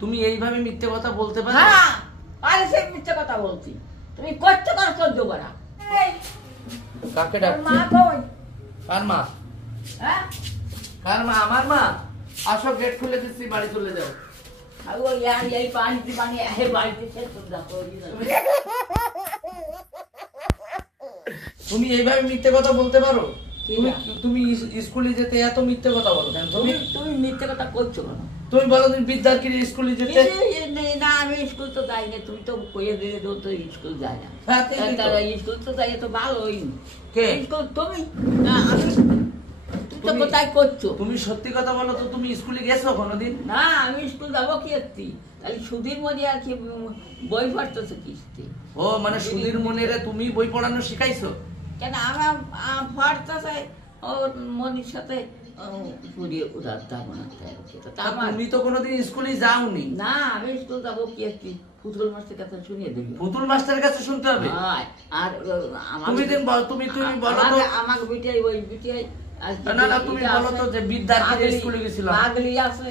তুমি এইভাবে মিথ্যে কথা বলতে পারো? হ্যাঁ, আরে সে মিথ্যে কথা বলছি। তুমি করছো কর সহ্য করা। কাকে ডাকছো? মা কই? কার মা? হ্যাঁ, কার মা? আমার মা। আসো, গেট খুলে দিচ্ছি, বাড়ি চলে যাও। আর ওই এই পানি এই বাড়িতে শেষ করে দাও। তুমি এইভাবে মিথ্যে কথা বলতে পারো? তুমি স্কুলে যেতে এত মিথ্যে কথা বলো কেন? তুমি মিথ্যে কথা করছো কেন? তুমি বলো তুমি বিদ্যার্থীর স্কুলে যেতে। না, আমি স্কুল তো যাই না। তুমি তো কইয়ে দিলে তো স্কুল যায় না। হ্যাঁ, স্কুল তো যাই তো ভালোই। কে? স্কুল তুমি না, আমি তুমি তো কোথায় করছো? তুমি সত্যি কথা বলো তো, তুমি স্কুলে গেছো কোনোদিন? না, আমি স্কুল যাবো কি একটি তাহলে সুধীর মনে আর কি বই পড়তেছে কিস্তি। ও মানে সুধীর মনিরে তুমি বই পড়ানো শিখাইছো? কেন আমার পড়তেছে ওর মনির সাথে তুমি তো কোনোদিন স্কুলে যাওনি। না, আমি স্কুল যাবো কি একটি পুতুল মাস্টারের কাছে শুনিয়ে দেবো। পুতুল মাস্টারের কাছে শুনতে হবে? আর তুমি দিন বল, তুমি বলো তো। আমাকে বিটিআই ওই বিটিআই না না, তুমি বলো তো যে বিদ্যার্থীর স্কুলে গেছিলাম। পাগলি আছে,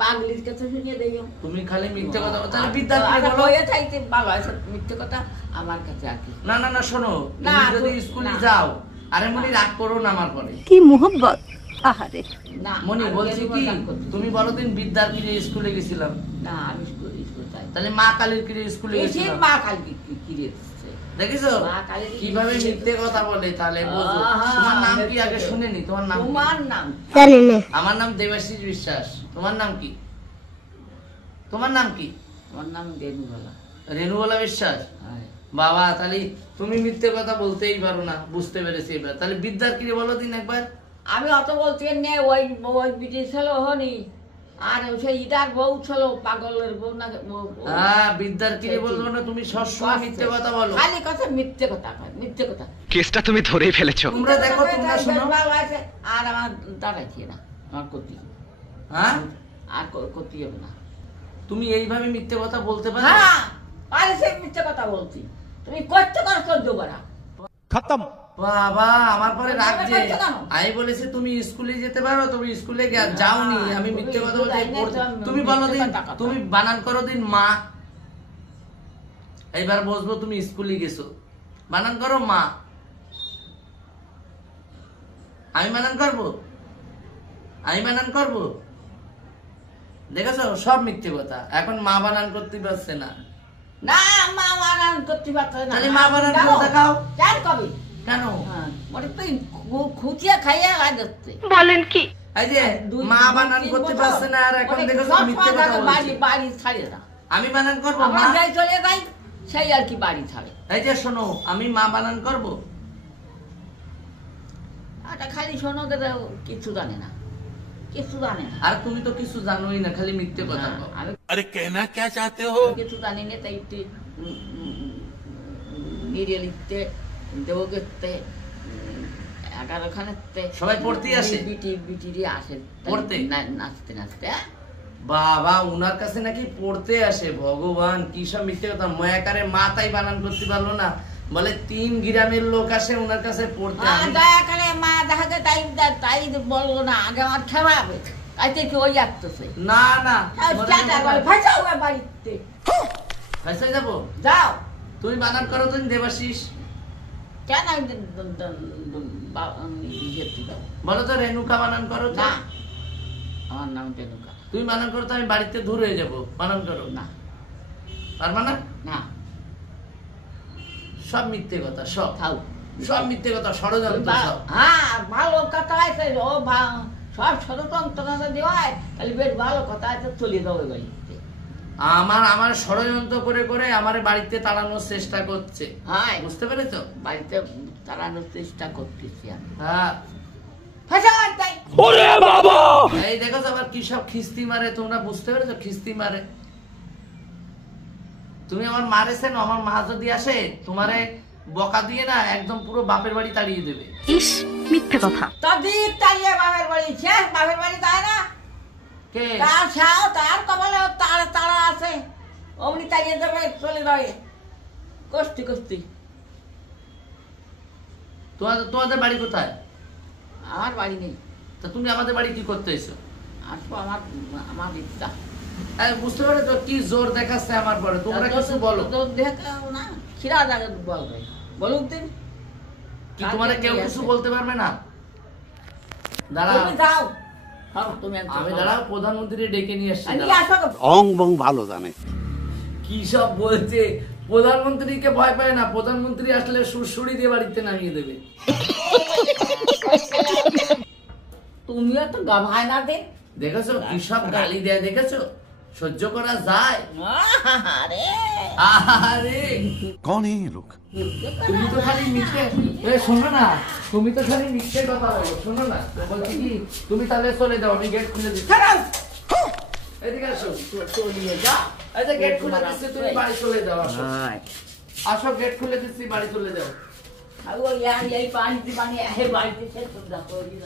পাগলির কাছে শুনিয়ে দেবো। তুমি খালি মিথ্যে কথা বলো। তাহলে বিদ্যার্থী বলো। ওই চাইতে ভালো আছে মিথ্যে কথা আমার কাছে আর কি। না না না, শোনো, তুমি যদি স্কুলে যাও, আরে মনি রাগ করো না আমার পরে। কি মোহব্বত! আহারে না মনি বলছি কি, তুমি বলো দিন বিদ্যার্থীর স্কুলে গেছিলাম। না, আমি স্কুল যাই। তাহলে মা কালীর স্কুলে গেছিলাম। মা কালী কি রে? দেখেছো কিভাবে মিথ্যে কথা বলে? তাহলে বুঝো। তোমার নাম কি আগে শুনেনি? তোমার নাম? তোমার নাম জানি না। আমার নাম দেবাশিস বিশ্বাস। তোমার নাম কি? তোমার নাম কি? আমার নাম রেণুবালা। রেণুবালা বিশ্বাস। বাবা, তাহলে তুমি মিথ্যে কথা বলতেই পারো না, বুঝতে পেরেছি এবার। তাহলে বিদ্যার্থী বলো দিন একবার। আমি অত বলছি নে, ওই বিটি ছিল হনি আর সেই ইটার বউ ছিল পাগলের বউ না। হ্যাঁ, বিদ্যার্থী বলবো না, তুমি সবসময় মিথ্যে কথা বলো। খালি কথা মিথ্যে কথা কয়, মিথ্যে কথা। কেসটা তুমি ধরেই ফেলেছো। তোমরা দেখো, তোমরা শোনো। আর আমার দাঁড়াইছি না, আমার ক্ষতি। হ্যাঁ, আর ক্ষতি হবে না। তুমি এইভাবে মিথ্যে কথা বলতে পারো? হ্যাঁ, আরে সে মিথ্যে কথা বলছি। তুমি করছো কর সহ্য করা। খতম। বাবা, আমার পরে রাখছে। আমি বলেছি তুমি স্কুলে যেতে পারো, তুমি স্কুলে যাওনি। আমি মিথ্যে কথা বলছি। তুমি বলো দিন, তুমি বানান করো দিন মা। এইবার বসবো, তুমি স্কুলে গেছো, বানান করো মা। আমি বানান করবো? আমি বানান করবো? দেখেছো, সব মিথ্যে কথা। এখন মা বানান করতে পারছে না। না, মা বানান করতে পারছে না। তাহলে মা বানান করে দেখাও। জান কবে? কেন? মানে তুই খুঁচিয়া খাইয়া যাচ্ছে। বলেন কি? এই যে মা বানান করতে পারছে না, আর এখন দেখেছো মিথ্যে কথা বলছে। বাড়ি ছাড়ে না। আমি বানান করবো মা? আমার যাই চলে যাই, সেই আর কি বাড়ি ছাড়ে। এই যে শোনো, আমি মা বানান করবো? আচ্ছা, খালি শোনো, কিছু জানে না, কিছু জানে না। আর তুমি তো কিছু জানোই না, খালি মিথ্যে কথা বলো। আমি আরে কেনা কে চাতে হো? কিছু জানি না, তাই নিরিয়ে লিখতে দেবগেতে 11খানেতে সবাই পড়তেই আসে? বিটিরি আসে পড়তে? নাচতে নাচতে। বাবা, উনার কাছে নাকি পড়তে আসে? ভগবান, কি সব মিথ্যে কথা! ময়াকারে মা তাই বানান করতে পারলো না, বলে 3 গ্রামের লোক আসে উনার কাছে পড়তে। দয়া করে মা দেখাতে তাই বলবো না, আগে আমার খেলাবে তাইতে কি ওই আসতেছে। না না, বাড়িতে ভাইসাই যাবো। যাও, তুমি বানান করো তুমি দেবাশিস। কেন? বলো তো রেণুকা বানান করো তো। না, আমার নাম রেণুকা। তুমি বানান করো তো আমি বাড়িতে দূর হয়ে যাবো। বানান করো। না, পারবা না? না, সব মিথ্যে কথা, সব খাও সব মিথ্যে কথা, ষড়যন্ত্র সব। হ্যাঁ, ভালো কথা আছে। ও সব ষড়যন্ত্র দেওয়ায় তাহলে বেশ ভালো কথা আছে, চলে যাও ওই বাড়িতে। আমার ষড়যন্ত্র করে করে আমার বাড়িতে তাড়ানোর চেষ্টা করছে। হ্যাঁ, বুঝতে পেরেছো? বাড়িতে তাড়ানোর চেষ্টা করতেছি আমি। হ্যাঁ, এই দেখো আবার কি সব খিস্তি মারে, তোমরা বুঝতে পেরেছো? খিস্তি মারে। তুমি আমার মারেছে না, আমার মা যদি আসে তোমারে বকা দিয়ে না একদম পুরো বাপের বাড়ি তাড়িয়ে দেবে। ইস, মিথ্যে কথা। তদিক তাড়িয়ে বাপের বাড়ি, শেষ বাপের বাড়ি যায় না। কে? তার কপালে তারা আছে, অমনি তাড়িয়ে দেবে, চলে যাবে কষ্টি কষ্টি। তোমাদের বাড়ি কোথায়? আমার বাড়ি নেই। তা তুমি আমাদের বাড়ি কি করতে এসো? আসবো, আমার ইচ্ছা। বুঝতে পারো তো কি জোর দেখাচ্ছে আমার পরে, তোমরা কিছু বলো। তো দেখাও না, খিরা জায়গা বলবে, বলুক দিন। কি তোমারে কেউ কিছু বলতে পারবে না? দাঁড়াও, তুমি যাও। হ্যাঁ, তুমি একটু আমি যাও। দাঁড়াও, প্রধানমন্ত্রী ডেকে নিয়ে এসছি। আর নিয়ে দাঁড়াও। আসো গো। অং বং ভালো জানে। কি সব বলছে, প্রধানমন্ত্রীকে ভয় পায় না, প্রধানমন্ত্রী আসলে সুড়সুড়ি দিয়ে বাড়িতে নামিয়ে দেবে। তুমিও তো গাভায় না দে। দেখেছো কি সব গালি দেয়, দেখেছো? সহ্য করা যায়? আরে আরে कौन है ये लोग? তুমি তো খালি মিথ্যে, শোনো না, তুমি তো খালি মিথ্যে কথা বলো। শোনো না, বলছি কি তুমি তাহলে চলে যাও, আমি গেট খুলে দিচ্ছি। এদিকে আসো, চলিয়ে যা। এই যে গেট খুলে দিচ্ছি, তুমি বাড়ি চলে যাও। আসো হ্যাঁ। আসো, গেট খুলে দিচ্ছি, বাড়ি চলে যাও। আর ওই এই পানিতে পানি এই বাড়িতে শেষ করে দাও, করে দিও।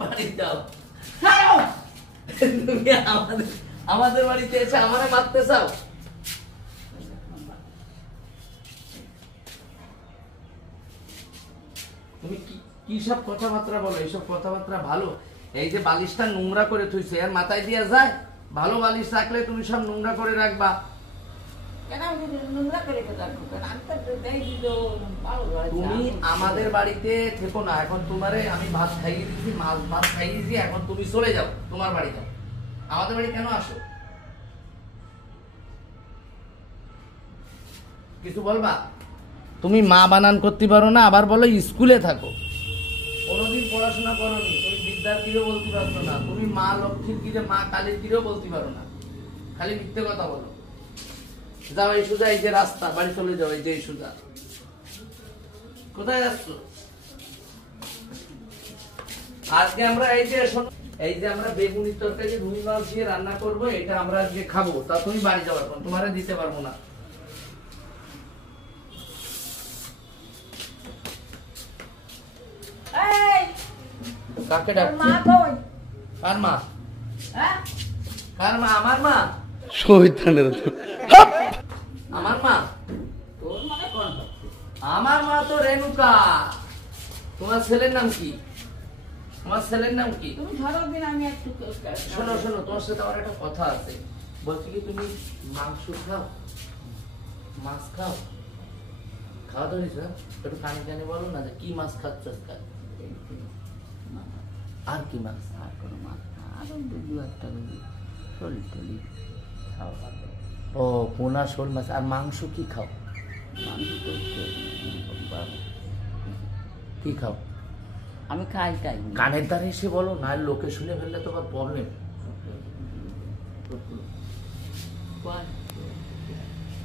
বাড়ি যাও। ছাড়ো। তুমি আমাদের বাড়িতে এসে আমারে মারতে চাও? তুমি কি সব কথাবার্তা বলো? এইসব কথাবার্তা ভালো? এই যে বালিশটা নোংরা করে থুইছে, আর মাথায় দিয়া যায়? ভালো বালিশ রাখলে তুমি সব নোংরা করে রাখবা। কেন আমি নোংরা করে রাখবো? কেন আমি তো দেখি তো ভালো লাগে। তুমি আমাদের বাড়িতে থেকো না, এখন তোমারে আমি ভাত খাইয়ে দিচ্ছি, মাছ ভাত খাইয়ে দিচ্ছি, এখন তুমি চলে যাও, তোমার বাড়ি যাও। আমাদের বাড়ি কেন আসো? কিছু বলবা? তুমি মা বানান করতে পারো না, আবার বলো স্কুলে থাকো। কোনোদিন পড়াশোনা করোনি, তুমি বিদ্যার্থীরও বলতে পারছো না, তুমি মা লক্ষ্মীর কিরে মা কালীর কিরেও বলতে পারো না, খালি মিথ্যে কথা বলো। যাও, এই সোজা, এই যে রাস্তা, বাড়ি চলে যাও, এই যে এই সোজা। কোথায় যাচ্ছ? আজকে আমরা এই যে এই যে আমরা বেগুনি তরকারি রুই মাছ দিয়ে রান্না করবো, এটা আমরা আজকে খাবো। তা তুমি বাড়ি যাও, এখন তোমারে দিতে পারবো না। এই কাকে তোর মা ডাকছি? কই? কার মা? হ্যাঁ? কার মা? আমার মা? শহীদানের আমার মা? তোর মানে কোন? আমার মা তো রেণুকা। তোমার ছেলের নাম কি? তোমার ছেলের নাম কি? তুমি ধরো দিন, আমি একটু শোনো শোনো, তোমার সাথে আমার একটা কথা আছে। বলছি কি তুমি মাংস খাও, মাছ খাও? খাওয়া তো নিছো? একটু কানে কানে বলো না যে কি মাছ খাচ্ছ আজকাল? আর কি মাছ? আর কোনো মাছ না, আরো দু একটা চলি টলি খাওয়া। ও পোনা, শোল মাছ। আর মাংস কি খাও? মাংস তো কি খাও? আমি খাই তাই কানের দ্বারে এসে বলো, না লোকে শুনে ফেললে তো আবার প্রবলেম।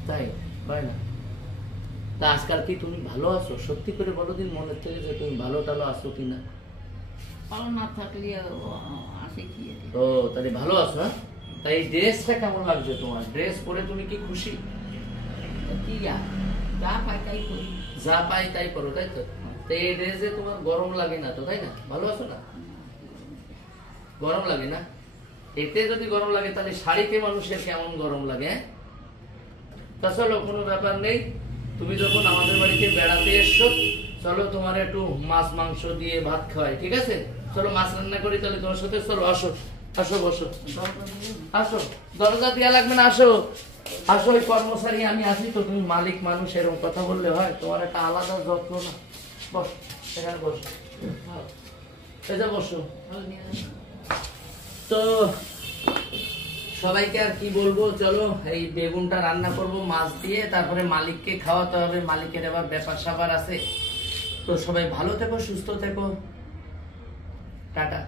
তাই হয় না? তা আজকাল কি তুমি ভালো আছো? সত্যি করে বলো দিন মনের থেকে যে তুমি ভালো টালো আছো কিনা। ভালো না থাকলে আসে কি? ও তাহলে ভালো আছো? হ্যাঁ, তাই এই ড্রেসটা কেমন লাগছে তোমার? ড্রেস পরে তুমি কি খুশি? কি যা যা পাই তাই করি। যা পাই তাই করো, তাই তো? তো এই ড্রেসে তোমার গরম লাগে না তো, তাই না? ভালো আছো না? গরম লাগে না? এতে যদি গরম লাগে তাহলে শাড়িতে মানুষের কেমন গরম লাগে? হ্যাঁ, তা চলো, কোনো ব্যাপার নেই। তুমি যখন আমাদের বাড়িতে বেড়াতে এসছো, চলো তোমার একটু মাছ মাংস দিয়ে ভাত খাওয়াই, ঠিক আছে? চলো মাছ রান্না করি তাহলে তোমার সাথে। চলো আসো, আসো বসো, আসো। দরজা দেওয়া লাগবে না, আসো আসো। ওই কর্মচারী আমি আছি তো, তুমি মালিক মানুষ, এরকম কথা বললে হয়? তোমার একটা আলাদা যত্ন না। বস, এখানে বসো, এই যে বসো। তো সবাইকে আর কি বলবো, চলো এই বেগুনটা রান্না করব মাছ দিয়ে, তারপরে মালিককে খাওয়াতে হবে, মালিকের আবার ব্যাপার স্যাপার আছে। তো সবাই ভালো থেকো, সুস্থ থেকো, টাটা।